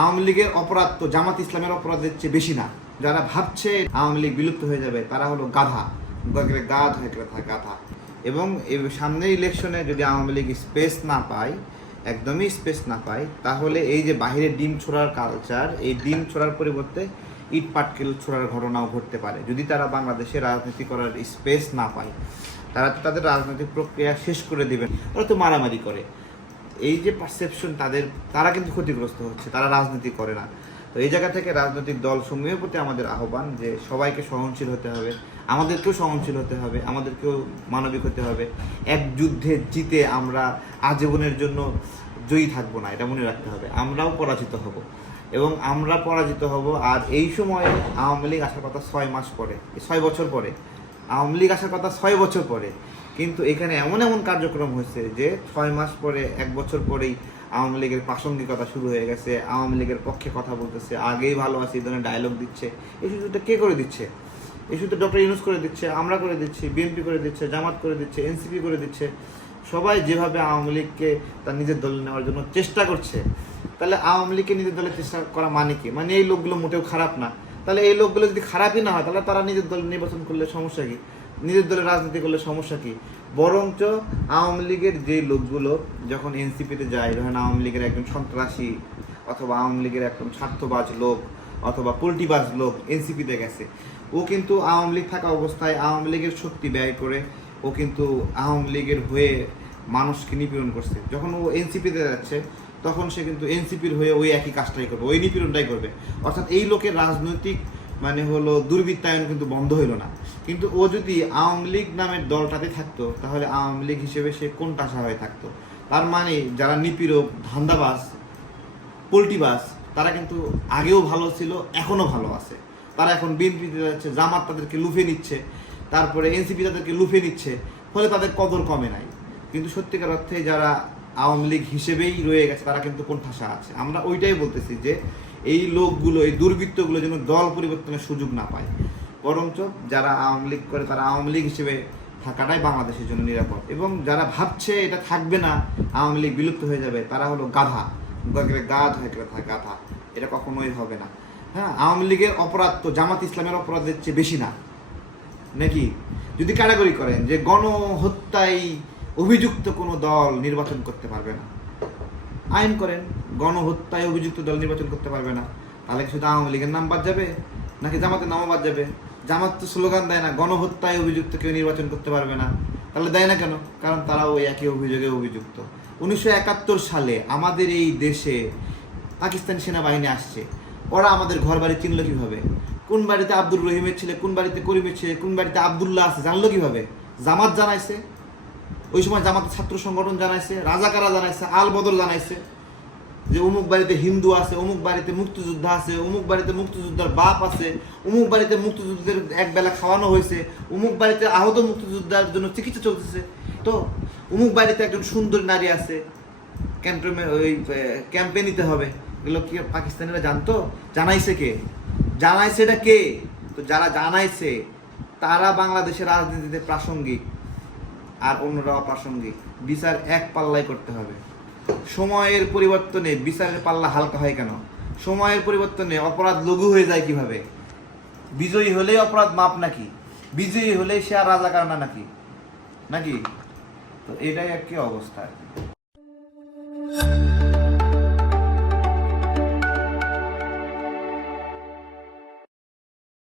আওয়ামী লীগের অপরাধ তো জামাত ইসলামের অপরাধের চেয়ে বেশি না। যারা ভাবছে আওয়ামী লীগ বিলুপ্ত হয়ে যাবে, তারা হলো গাধা। গাধ হয়ে গেলে থাকে গাধা। এবং সামনের ইলেকশনে যদি আওয়ামী লীগ স্পেস না পায়, একদমই স্পেস না পায়, তাহলে এই যে বাইরে ডিম ছোড়ার কালচার এই ডিম ছোড়ার পরিবর্তে ইট, পাটকেল ছোড়ার ঘটনাও ঘটতে পারে। যদি তারা বাংলাদেশে রাজনীতি করার স্পেস না পায়, তারা তাদের রাজনৈতিক প্রক্রিয়া শেষ করে দিবেন ওরা তো মারামারি করে। এই যে পারসেপশন তাদের, তারা কিন্তু ক্ষতিগ্রস্ত হচ্ছে, তারা রাজনীতি করে না। তো এই জায়গা থেকে রাজনৈতিক দল সমূহের প্রতি আমাদের আহ্বান যে সবাইকে সহনশীল হতে হবে, আমাদেরকেও সহনশীল হতে হবে, আমাদেরকেও মানবিক হতে হবে। এক যুদ্ধে জিতে আমরা আজীবনের জন্য জয়ী থাকব না, এটা মনে রাখতে হবে। আমরাও পরাজিত হব। এবং আমরা পরাজিত হব, আর এই সময়ে আওয়ামী লীগ আসার কথা ছয় মাস পরে, ছয় বছর পরে। আওয়ামী লীগ আসার কথা ছয় বছর পরে। কিন্তু এখানে এমন এমন কার্যক্রম হয়েছে যে ছয় মাস পরে, এক বছর পরেই আওয়ামী লীগের প্রাসঙ্গিকতা শুরু হয়ে গেছে, আওয়ামী লীগের পক্ষে কথা বলতেছে, আগেই ভালো আছে, এই ধরনের ডায়লগ দিচ্ছে। এই সুযোগটা কে করে দিচ্ছে? এই সুযোগটা ডক্টর ইউনুস করে দিচ্ছে, আমরা করে দিচ্ছি বিএনপি করে দিচ্ছে, জামাত করে দিচ্ছে এনসিপি করে দিচ্ছে। সবাই যেভাবে আওয়ামী লীগকে তার নিজের দলে নেওয়ার জন্য চেষ্টা করছে, তাহলে আওয়ামী লীগকে নিজের দলে চেষ্টা করা মানে কি? মানে এই লোকগুলো মোটেও খারাপ না। তাহলে এই লোকগুলো যদি খারাপই না হয়, তাহলে তারা নিজের দল নির্বাচন করলে সমস্যা কি? নিজের দলে রাজনীতি করলে সমস্যা কি? বরঞ্চ আওয়ামী লীগের যে লোকগুলো যখন এনসিপিতে যায়, ধরেন আওয়ামী লীগের একজন সন্ত্রাসী অথবা আওয়ামী লীগের একজন স্বার্থবাজ লোক অথবা পোল্টিবাজ লোক এনসিপিতে গেছে, ও কিন্তু আওয়ামী লীগ থাকা অবস্থায় আওয়ামী লীগের শক্তি ব্যয় করে ও কিন্তু আওয়ামী লীগের হয়ে মানুষকে নিপীড়ন করছে। যখন ও এনসিপিতে যাচ্ছে, তখন সে কিন্তু এনসিপির হয়ে ওই একই কাজটাই করবে, ওই নিপীড়নটাই করবে। অর্থাৎ এই লোকের রাজনৈতিক মানে হলো দুর্বৃত্তায়ন কিন্তু বন্ধ হইল না। কিন্তু ও যদি আওয়ামী লীগ নামের দলটাতে থাকতো, তাহলে আওয়ামী লীগ হিসেবে সে কোন টাসা হয়ে থাকতো? তার মানে যারা নিপীড়ক ধান্দাবাস পোল্টিবাস তারা কিন্তু আগেও ভালো ছিল, এখনও ভালো আছে। তারা এখন বিএনপিতে যাচ্ছে, জামাত তাদেরকে লুফে নিচ্ছে, তারপরে এনসিপি তাদেরকে লুফে নিচ্ছে, ফলে তাদের কদর কমে নাই। কিন্তু সত্যিকার অর্থে যারা আওয়ামী লীগ হিসেবেই রয়ে গেছে, তারা কিন্তু কোন ঠাসা আছে? আমরা ওইটাই বলতেছি যে এই লোকগুলো, এই দুর্বৃত্তগুলো যেন দল পরিবর্তনের সুযোগ না পায়। বরঞ্চ যারা আওয়ামী লীগ করে, তারা আওয়ামী লীগ হিসেবে থাকাটাই বাংলাদেশের জন্য নিরাপদ। এবং যারা ভাবছে এটা থাকবে না, আওয়ামী লীগ বিলুপ্ত হয়ে যাবে, তারা হলো গাধা। গাধ হয়ে গেলে থাকে গাধা। এটা কখনোই হবে না। হ্যাঁ আওয়ামী লীগের অপরাধ তো জামাত ইসলামের অপরাধের চেয়ে বেশি না। নাকি? যদি কারাগরি করেন যে গণহত্যায় অভিযুক্ত কোনো দল নির্বাচন করতে পারবে না। আইন করেন, গণহত্যায় অভিযুক্ত দল নির্বাচন করতে পারবে না। তাহলে কি শুধু আওয়ামী লীগের নাম বাদ যাবে? নাকি জামাতের নামও বাদ যাবে? জামাত তো স্লোগান দেয় না, গণহত্যায় অভিযুক্ত কেউ নির্বাচন করতে পারবে না। তাহলে দেয় না কেন? কারণ তারা ওই একই অভিযোগে অভিযুক্ত। উনিশশো একাত্তর সালে আমাদের এই দেশে পাকিস্তানি সেনাবাহিনী আসছে। ওরা আমাদের ঘর বাড়ি চিনল কীভাবে? কোন বাড়িতে আব্দুর রহিমের ছেলে, কোন বাড়িতে করিমের ছেলে, কোন বাড়িতে আবদুল্লাহ আছে, জানলো কীভাবে? জামাত জানাইছে। ওই সময় জামাত ছাত্র সংগঠন জানাইছে রাজাকারা জানাইছে আল বদল জানাইছে যে অমুক বাড়িতে হিন্দু আছে, অমুক বাড়িতে মুক্তিযোদ্ধা আছে, অমুক বাড়িতে মুক্তিযোদ্ধার বাপ আছে, অমুক বাড়িতে মুক্তিযুদ্ধের এক বেলা খাওয়ানো হয়েছে, অমুক বাড়িতে আহত মুক্তিযোদ্ধার জন্য চিকিৎসা চলতেছে। তো অমুক বাড়িতে একজন সুন্দর নারী আছে ক্যাম্পে ওই ক্যাম্পে নিতে হবে। এগুলো কি পাকিস্তানিরা জানতো? জানাইছে কে? জানাইছে এটা কে? তো যারা জানাইছে, তারা বাংলাদেশের রাজনীতিতে প্রাসঙ্গিক। আর অন্যরা অপ্রাসঙ্গিক বিচার এক পাল্লাই করতে হবে। সময়ের পরিবর্তনে বিচারের পাল্লা হালকা হয় কেন? সময়ের পরিবর্তনে অপরাধ লঘু হয়ে যায় কীভাবে? বিজয়ী হলেই অপরাধ মাপ নাকি? বিজয়ী হলেই সে আর রাজাকার না নাকি? নাকি? তো এটাই একই অবস্থা